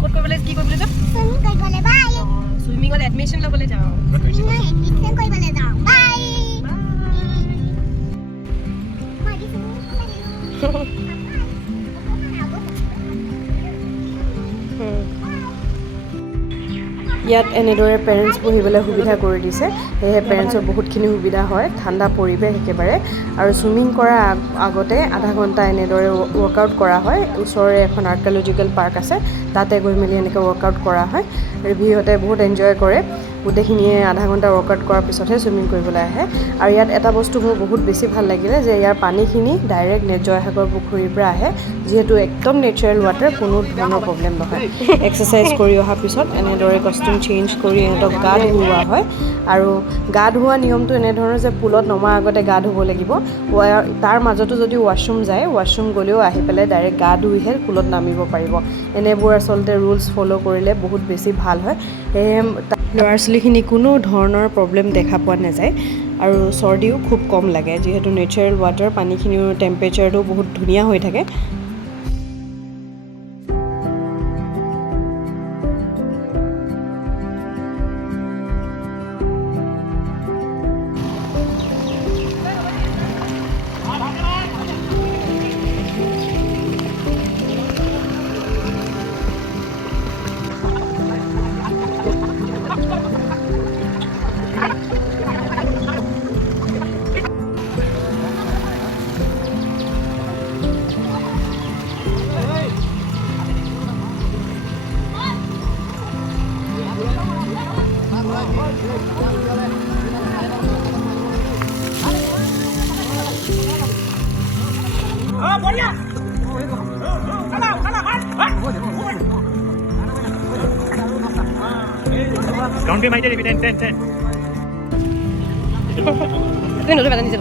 ক'ত কৰিবলৈ কি কৰিবলৈ যাওঁ চুইমিঙত এডমিশ্যন ল'বলৈ যাওঁ ইয়াত এনেদৰে পেৰেণ্টছ বহিবলৈ সুবিধা কৰি দিছে সেয়েহে পেৰেণ্টছৰ বহুতখিনি সুবিধা হয় ঠাণ্ডা পৰিৱেশ একেবাৰে আৰু চুইমিং কৰাৰ আগতে আধা ঘণ্টা এনেদৰে ৱৰ্কআউট কৰা হয় ওচৰৰে এখন আৰ্কিঅলজিকেল পাৰ্ক আছে তাতে গৈ মেলি এনেকৈ ৱৰ্কআউট কৰা হয় ৰিভিউহঁতে বহুত এনজয় কৰে গোটেইখিনিয়ে আধা ঘণ্টা ৱৰ্কআউট কৰাৰ পিছতহে চুইমিং কৰিবলৈ আহে আৰু ইয়াত এটা বস্তু মোৰ বহুত বেছি ভাল লাগিলে যে ইয়াৰ পানীখিনি ডাইৰেক্ট জয়সাগৰ পুখুৰীৰ পৰা আহে যিহেতু একদম নেচাৰেল ৱাটাৰ কোনো ধৰণৰ প্ৰব্লেম নহয় এক্সাৰচাইজ কৰি অহাৰ পিছত এনেদৰে কষ্টিউম চেঞ্জ কৰি ইহঁতক গা ধুওৱা হয় আৰু গা ধোৱা নিয়মটো এনেধৰণৰ যে পুলত নমাৰ আগতে গা ধুব লাগিব তাৰ মাজতো যদি ৱাশ্বৰুম যায় ৱাশ্বৰুম গ'লেও আহি পেলাই ডাইৰেক্ট গা ধুইহে পুলত নামিব পাৰিব এনেবোৰ আচলতে ৰুলছ ফ'ল' কৰিলে বহুত বেছি ভাল হয় সেয়ে ল'ৰা ছোৱালীখিনি কোনো ধৰণৰ প্ৰব্লেম দেখা পোৱা নাযায় আৰু চৰ্দিও খুব কম লাগে যিহেতু নেচাৰেল ৱাটাৰ পানীখিনিৰ টেম্পাৰেচাৰটো বহুত ধুনীয়া হৈ থাকে Country might be 10. Tôi nói bạn đi xem.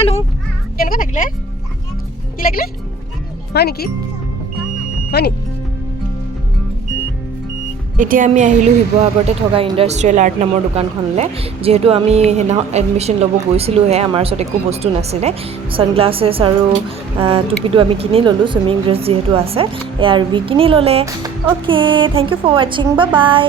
Ano? Keneকুৱা থাকিলে? কি লাগিলে? হয় নেকি? হয় নি? এতিয়া আমি আহিলোঁ শিৱসাগৰতে থকা ইণ্ডাষ্ট্ৰিয়েল আৰ্ট নামৰ দোকানখনলৈ যিহেতু আমি সেইদিনাখন এডমিশ্যন ল'ব গৈছিলোঁহে আমাৰ ওচৰত একো বস্তু নাছিলে ছানগ্লাছেছ আৰু টুপিটো আমি কিনি ল'লোঁ চুইমিং ড্ৰেছ যিহেতু আছে আৰু কিনি ল'লে অ'কে থেংক ইউ ফৰ ৱাচিং বাই বাই